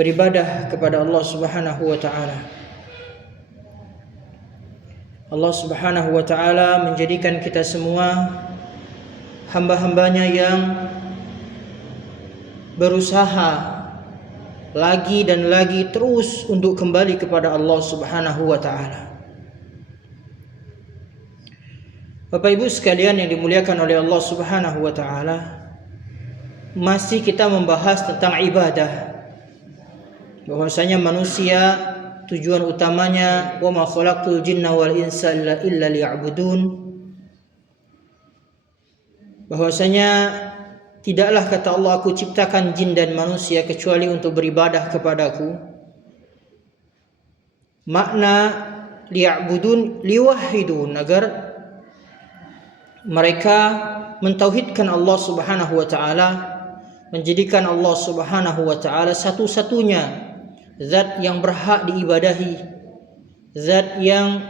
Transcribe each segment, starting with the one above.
beribadah kepada Allah Subhanahu wa taala. Allah Subhanahu wa taala menjadikan kita semua hamba-hambanya yang berusaha lagi dan lagi terus untuk kembali kepada Allah Subhanahu wa taala. Bapak Ibu sekalian yang dimuliakan oleh Allah Subhanahu wa taala, masih kita membahas tentang ibadah. Bahwasanya manusia tujuan utamanya wa ma khalaqtul jinna wal insa illa liya'budun. Bahwasanya tidaklah kata Allah, aku ciptakan jin dan manusia kecuali untuk beribadah kepadaku. Makna liya'budun liwahidun, agar mereka mentauhidkan Allah Subhanahu wa taala, menjadikan Allah Subhanahu wa taala satu-satunya zat yang berhak diibadahi, zat yang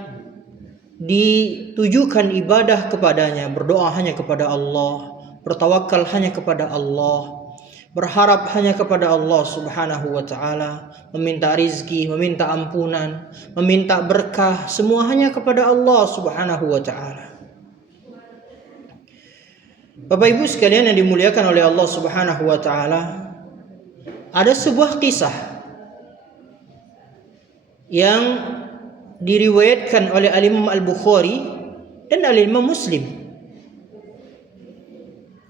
ditujukan ibadah kepadanya, berdoa hanya kepada Allah, bertawakal hanya kepada Allah, berharap hanya kepada Allah Subhanahu wa taala, meminta rizki, meminta ampunan, meminta berkah, semua hanya kepada Allah Subhanahu wa taala. Bapak Ibu sekalian yang dimuliakan oleh Allah Subhanahu wa taala, ada sebuah kisah yang diriwayatkan oleh Al-Imam Al-Bukhari dan Al-Imam Muslim.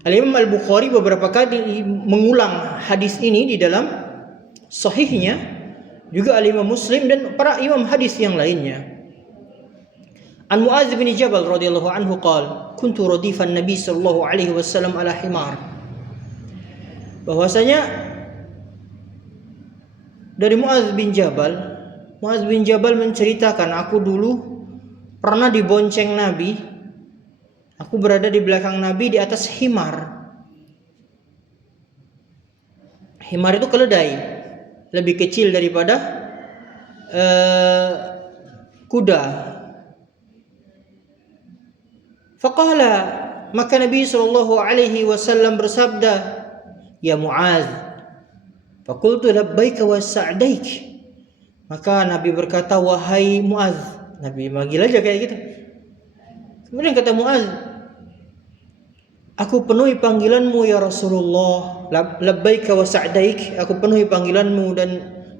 Al-Imam Al-Bukhari beberapa kali mengulang hadis ini di dalam sahihnya, juga Al-Imam Muslim dan para imam hadis yang lainnya. An Mu'adz bin Jabal radhiyallahu anhu qala kuntu radifan Nabi sallallahu alaihi wasallam ala himar. Bahwasanya dari Mu'adz bin Jabal menceritakan, aku dulu pernah dibonceng Nabi. Aku berada di belakang Nabi di atas himar. Himar itu keledai, lebih kecil daripada kuda. Faqala, maka Nabi sallallahu alaihi wasallam bersabda, ya Mu'adz. Faqultu labbaika wa sa'daik. Maka Nabi berkata, wahai Mu'adz. Nabi manggil aja kayak gitu. Kemudian kata Mu'adz, aku penuhi panggilanmu ya Rasulullah. Labbaika wa sa'daik. Aku penuhi panggilanmu dan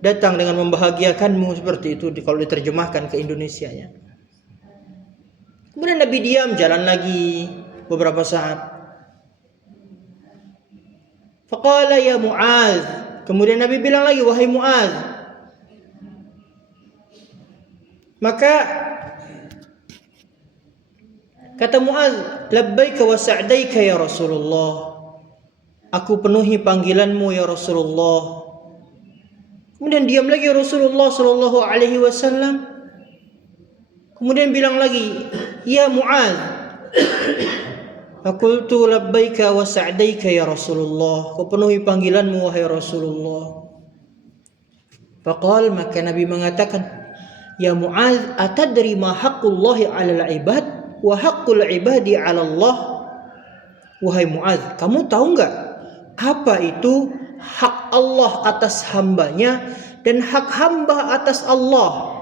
datang dengan membahagiakanmu. Seperti itu kalau diterjemahkan ke Indonesianya. Kemudian Nabi diam, jalan lagi beberapa saat. Faqala ya Mu'adz. Kemudian Nabi bilang lagi, wahai Mu'adz. Maka kata Mu'adz, labbaika wa sa'daika ya Rasulullah. Aku penuhi panggilanmu ya Rasulullah. Kemudian diam lagi Rasulullah sallallahu alaihi wasallam. Kemudian bilang lagi, ya Mu'adz. Faqultu labbaika wa sa'daika ya Rasulullah. Aku penuhi panggilanmu wahai Rasulullah. Faqal, maka Nabi mengatakan, ya Mu'adz, atadri ma haqqullahi 'alal 'ibad wa haqqul 'ibadi 'ala Allah? Wahai Mu'adz, kamu tahu enggak apa itu hak Allah atas hambanya dan hak hamba atas Allah?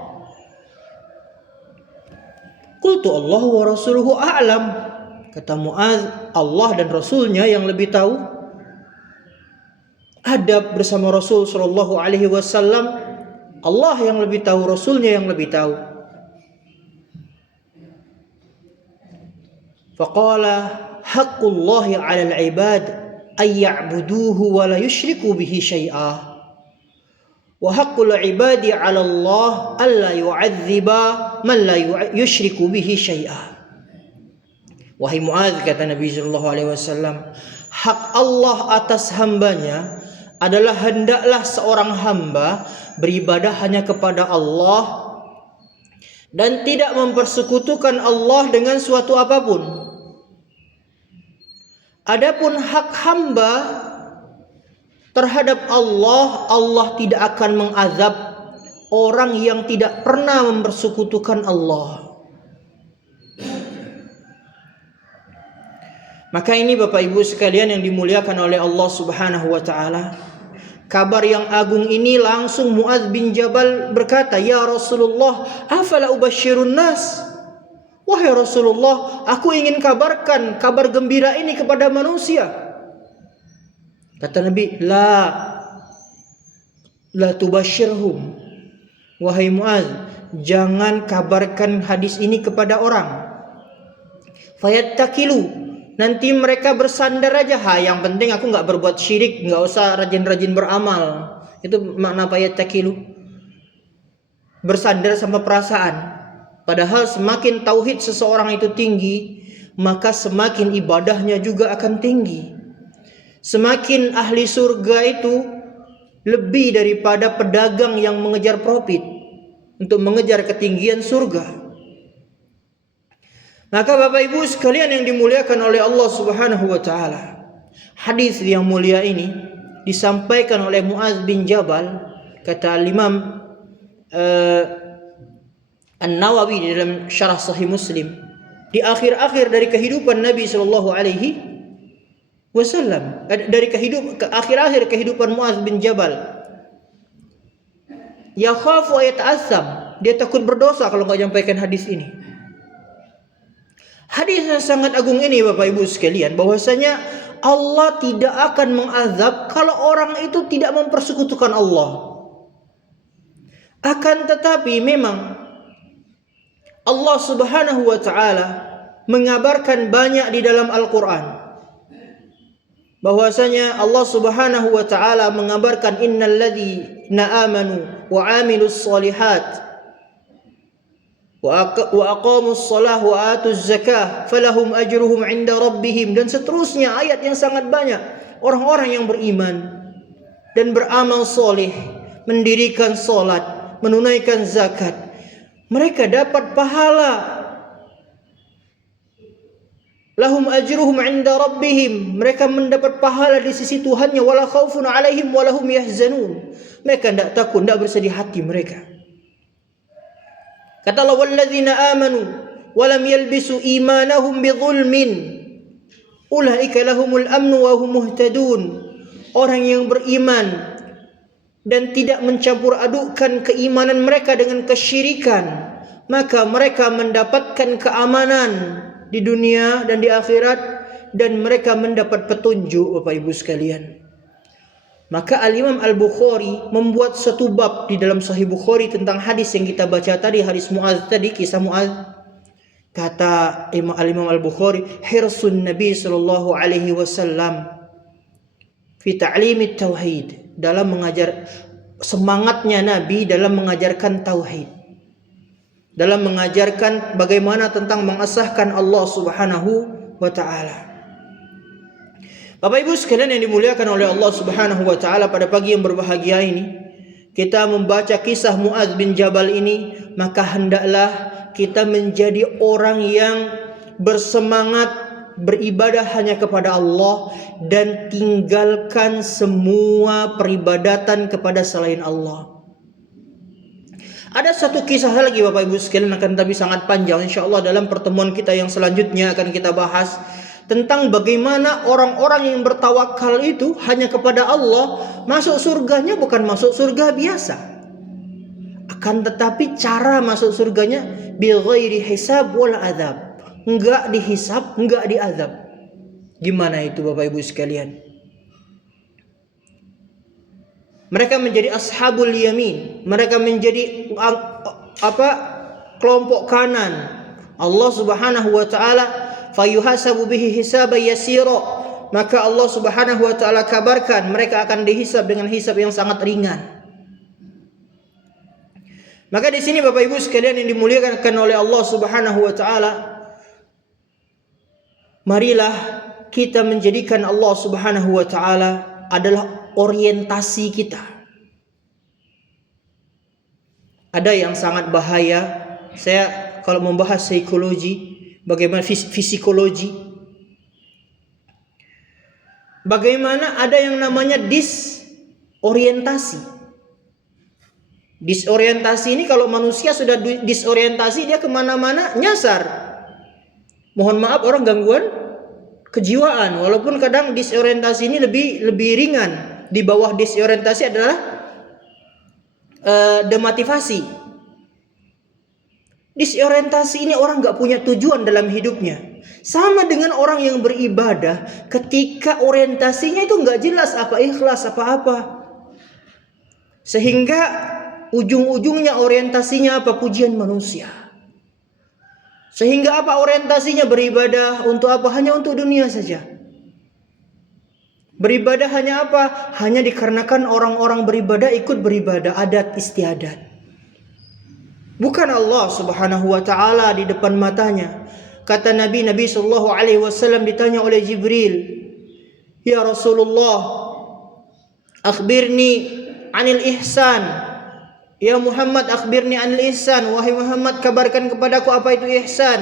Qultu Allah wa rasuluhu a'lam. Kata Mu'adz, Allah dan Rasulnya yang lebih tahu. Adab bersama Rasul sallallahu alaihi wasallam, Allah yang lebih tahu, Rasulnya yang lebih tahu. Faqala haqqullahi 'alal 'ibad ay ya'buduhu wa la yusyriku bihi syai'a. Wa haqqul 'ibadi 'ala Allah alla yu'adziba man la yusyriku bihi syai'a. Wahai Mu'adz, kata Nabi sallallahu alaihi wasallam, hak Allah atas hambanya adalah hendaklah seorang hamba beribadah hanya kepada Allah dan tidak mempersekutukan Allah dengan suatu apapun. Adapun hak hamba terhadap Allah, Allah tidak akan mengazab orang yang tidak pernah mempersekutukan Allah. Maka ini Bapak Ibu sekalian yang dimuliakan oleh Allah Subhanahu wa taala, kabar yang agung ini, langsung Muadz bin Jabal berkata, "Ya Rasulullah, afala ubashirun nas?" Wahai Rasulullah, aku ingin kabarkan kabar gembira ini kepada manusia. Kata Nabi, la tubashirhum. Wahai Muadz, jangan kabarkan hadis ini kepada orang. Fayattakilu, nanti mereka bersandar aja. Yang penting aku nggak berbuat syirik, nggak usah rajin-rajin beramal. Itu makna fayattakilu. Bersandar sama perasaan. Padahal semakin tauhid seseorang itu tinggi, maka semakin ibadahnya juga akan tinggi. Semakin ahli surga itu lebih daripada pedagang yang mengejar profit untuk mengejar ketinggian surga. Maka Bapak Ibu sekalian yang dimuliakan oleh Allah Subhanahu wa taala, hadis yang mulia ini disampaikan oleh Muadz bin Jabal, kata Imam An-Nawawi di dalam Syarah Sahih Muslim, di akhir-akhir dari kehidupan Nabi sallallahu alaihi wasallam, dari akhir-akhir kehidupan Muadz bin Jabal. Ya khafu ayat asam, dia takut berdosa kalau enggak menyampaikan hadis ini. Hadis yang sangat agung ini Bapak Ibu sekalian, bahwasanya Allah tidak akan mengazab kalau orang itu tidak mempersekutukan Allah. Akan tetapi memang Allah Subhanahu wa taala mengabarkan banyak di dalam Al-Qur'an, bahwasanya Allah Subhanahu wa taala mengabarkan innalladzina amanu wa 'amilus shalihat wa aqamus shalah wa atuz zakah falahum ajruhum 'inda rabbihim, dan seterusnya ayat yang sangat banyak. Orang-orang yang beriman dan beramal soleh, mendirikan salat, menunaikan zakat, mereka dapat pahala. Lahum ajruhum 'inda rabbihim, mereka mendapat pahala di sisi Tuhannya. Wala khaufun 'alaihim wa lahum yahzanun, mereka tidak takut, tidak bersedih hati mereka. Kata Allah, walladzina amanu wa lam yalbisu imanahum bidzulmin ulaika lahumul amnu wa hum muhtadun. Orang yang beriman dan tidak mencampur adukkan keimanan mereka dengan kesyirikan, maka mereka mendapatkan keamanan di dunia dan di akhirat, dan mereka mendapat petunjuk Bapak Ibu sekalian. Maka Al-Imam Al-Bukhari membuat satu bab di dalam Sahih Bukhari tentang hadis yang kita baca tadi, hadis Muadz tadi, kisah Muadz. Kata Al-Imam Al-Bukhari, hirsun Nabi sallallahu alaihi wasallam fi ta'limit tauhid, dalam mengajar, semangatnya Nabi dalam mengajarkan tauhid, dalam mengajarkan bagaimana tentang mengesahkan Allah Subhanahu wa taala. Bapak Ibu sekalian yang dimuliakan oleh Allah Subhanahu wa taala, pada pagi yang berbahagia ini kita membaca kisah Muadz bin Jabal ini, maka hendaklah kita menjadi orang yang bersemangat beribadah hanya kepada Allah dan tinggalkan semua peribadatan kepada selain Allah. Ada satu kisah lagi Bapak Ibu sekalian, akan tapi sangat panjang, insyaallah dalam pertemuan kita yang selanjutnya akan kita bahas tentang bagaimana orang-orang yang bertawakal itu hanya kepada Allah, masuk surganya bukan masuk surga biasa, akan tetapi cara masuk surganya bi ghairi hisab wal azab, enggak dihisab, enggak diazab. Gimana itu Bapak Ibu sekalian? Mereka menjadi ashabul yamin, mereka menjadi kelompok kanan. Allah Subhanahu wa taala fayuhasabu bihi hisaban yasira, maka Allah Subhanahu wa taala kabarkan mereka akan dihisab dengan hisab yang sangat ringan. Maka di sini Bapak Ibu sekalian yang dimuliakan oleh Allah Subhanahu wa taala, marilah kita menjadikan Allah Subhanahu wa taala adalah orientasi kita. Ada yang sangat bahaya, saya kalau membahas psikologi, bagaimana fisikologi, bagaimana ada yang namanya disorientasi. Disorientasi ini, kalau manusia sudah disorientasi, dia kemana-mana nyasar. Mohon maaf, orang gangguan kejiwaan, walaupun kadang disorientasi ini lebih ringan. di bawah disorientasi adalah demotivasi. Disorientasi ini orang nggak punya tujuan dalam hidupnya. Sama dengan orang yang beribadah, ketika orientasinya itu nggak jelas, apa ikhlas, apa-apa. Sehingga ujung-ujungnya orientasinya apa? Pujian manusia. Sehingga apa orientasinya? Beribadah untuk apa? Hanya untuk dunia saja. Beribadah hanya apa? Hanya dikarenakan orang-orang beribadah ikut beribadah, adat istiadat. Bukan Allah Subhanahu wa taala di depan matanya. Kata Nabi sallallahu alaihi wasallam ditanya oleh Jibril, "Ya Rasulullah, akhbirni 'anil ihsan." Ya Muhammad, akhbirni 'anil ihsan. Wahai Muhammad, kabarkan kepadaku apa itu ihsan.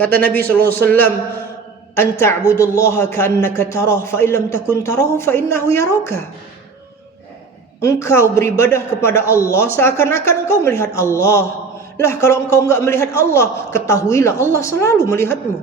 Kata Nabi sallallahu alaihi wasallam, "An ta'budallaha ka'annaka tarah, fa illam takun tarahu fa innahu yaraka." Engkau beribadah kepada Allah seakan-akan engkau melihat Allah. Lah kalau engkau enggak melihat Allah, ketahuilah Allah selalu melihatmu.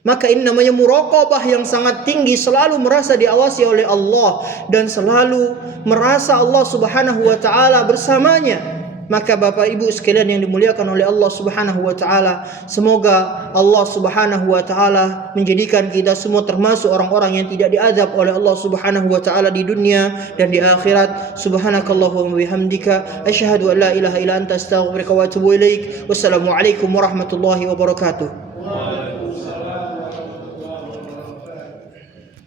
Maka ini namanya muraqabah yang sangat tinggi, selalu merasa diawasi oleh Allah dan selalu merasa Allah Subhanahu wa taala bersamanya. Maka Bapak Ibu sekalian yang dimuliakan oleh Allah Subhanahu wa taala, semoga Allah Subhanahu wa taala menjadikan kita semua termasuk orang-orang yang tidak diazab oleh Allah Subhanahu wa taala di dunia dan di akhirat. Subhanakallahumma wa bihamdika asyhadu an la ilaha illa anta astaghfiruka wa atubu ilaik. Wassalamualaikum warahmatullahi wabarakatuh.